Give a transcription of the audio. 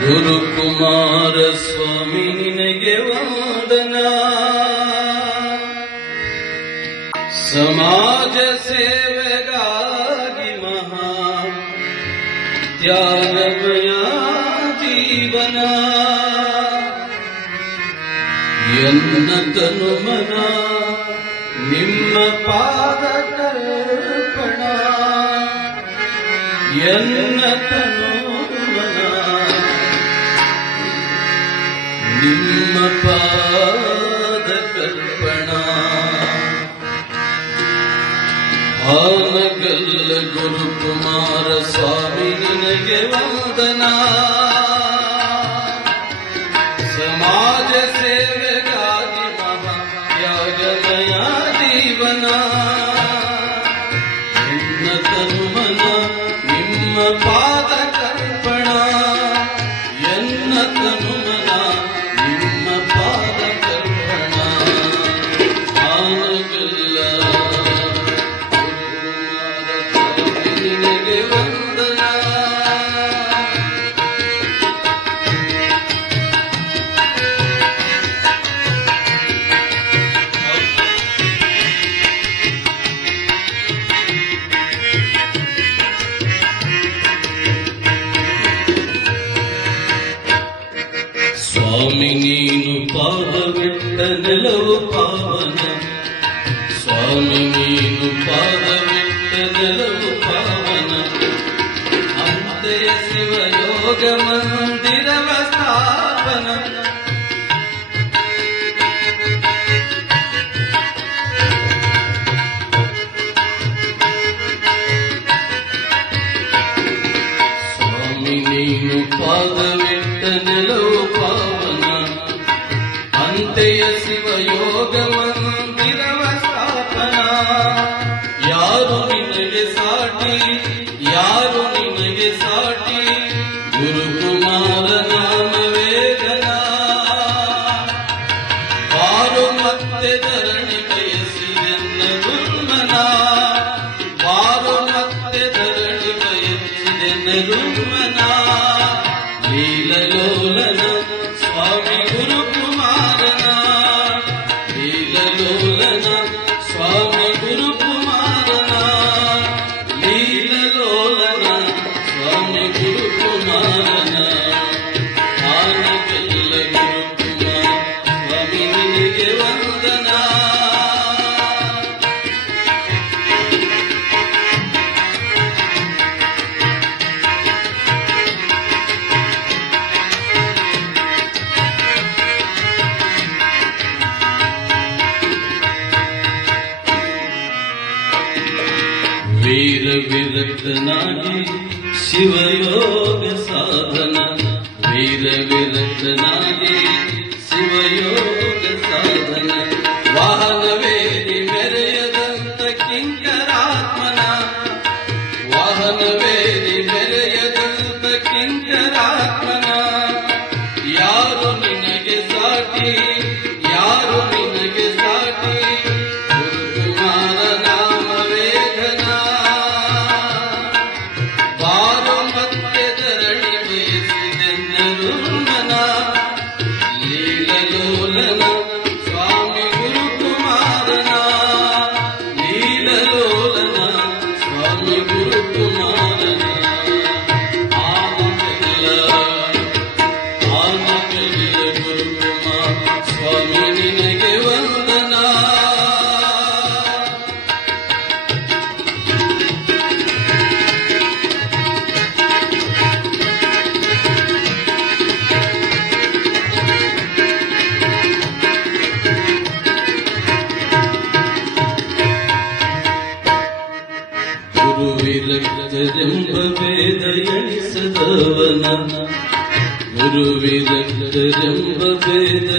ಗುರುಕುಮಾರ ಸ್ವಾಮಿ ನಿನಗೆ ವಂದನ. ಸಮಾಜ ಸೇವೆಗಾಗಿ ಮಹಾ ತ್ಯಾಗಮಯ ಜೀವನ. ಎನ್ನ ತನು ಮನ ನಿಮ್ಮ ಪಾದ ಕರ್ಪಣ. ಎನ್ನ ತನು ಮನ ನಿಮ್ಮ ಪಾದ ಕರ್ಪಣ. ಆನಗಲ್ಲ ಗುರುಕುಮಾರ ಸ್ವಾಮಿ ನಿನಗೆ ವಂದನ. ಸಮಾಜ ಸೇವೆಗಾಗಿ ಮಹಾ ತ್ಯಾಗಮಯ ಜೀವನ. ನಿನ್ನ ತನು ಮನ ನಿಮ್ಮ ಪಾದ ಕರ್ಪಣ. ಎನ್ನ ತನು ಮನ ನಿಮ್ಮ ಪಾದ ಕರ್ಪಣ. ಆನಗಲ್ಲ ನಿನಗೆ ವಂದನ. ಸ್ವಾಮಿ ನೀನು ಪಾದವಿಟ್ಟ ನೆಲವು ಪಾವನ. ಸ್ವಾಮಿ ನೀನು ಪಾದವಿಟ್ಟ ನೆಲವು ಪಾವನ. ಅಂತೆಯ ಶಿವಯೋಗ ಮಂದಿರವ ಸ್ಥಾಪನ. ಸ್ವಾಮಿ ನೀನು ಪಾದವಿಟ್ಟ ನೆಲವು ಪಾವನ. ಅಂತೆಯ ಶಿವಯೋಗ ಮಂದಿರವ ಸ್ಥಾಪನ. ಯಾರು ನಿನಗೆ ಸಾಟಿ, ಯಾರು ನಿನಗೆ ಸಾಟಿ. ಗುರುಕುಮಾರ ನಾಮವೇದನ. ಬಾರು ಮತ್ತೆ ಧರಣಿ ಬಯಸಿದೆನ್ನ ದುರ್ಮನ. ಬಾರು ಮತ್ತೆ ಧರಣಿ ಬಯಸಿದೆನ್ನ ದುರ್ಮನ. ಲೀಲಲೋಲನ ಸ್ವಾಮಿ ಗುರುಕುಮಾರನ. ಲೀಲಲೋಲನ ಸ್ವಾಮಿ ಗುರುಕುಮಾರನ. ಲೀಲಲೋಲನ ಸ್ವಾಮಿ ಗುರುಕುಮಾರನ. ಆನಗಲ್ಲ ಗುರುಕುಮಾರ ಸ್ವಾಮಿ ನಿನಗೆ ವಂದನ. ವೀರ ವಿರಕ್ತನಾಗಿ ಶಿವಯೋಗ ಸಾಧನ. ವೀರ ವಿರಕ್ತನಾಗಿ ಶಿವಯೋಗ ಸಾಧನ. ವಾಹನವೇರಿ ಮೆರೆಯದಂತ ಕಿಂಕರಾತ್ಮನ. ವಾಹನವೇರಿ ಮೆರೆಯದಂತ ಕಿಂಕರಾತ್ಮನ. ಯಾರು ನಿನಗೆ ಸಾಟಿ, ಯಾರು ನಿನಗೆ ಸಾಟಿ. ಗುರುಕುಮಾರ ನಾಮವೇದನ. ಬಾರು ಮತ್ತೆ ಧರಣಿ ಬಯಸಿದೆನ್ನರುಮನ. ಲೀಲಲೋಲನ ಸ್ವಾಮಿ ಗುರುಕುಮಾರನ. ಲೀಲಲೋಲನ ಸ್ವಾಮಿ ಗುರುಕುಮಾರನ. ಆನಗಲ್ಲ ಗುರುಕುಮಾರ ಸ್ವಾಮಿ ನಿನಗೆ ವಂದನ. ಗುರುವಿರಕ್ತರೆಂಬ ವೇದ ಎಣಿಸದವನ. ಗುರುವಿರಕ್ತರೆಂಬ ವೇದ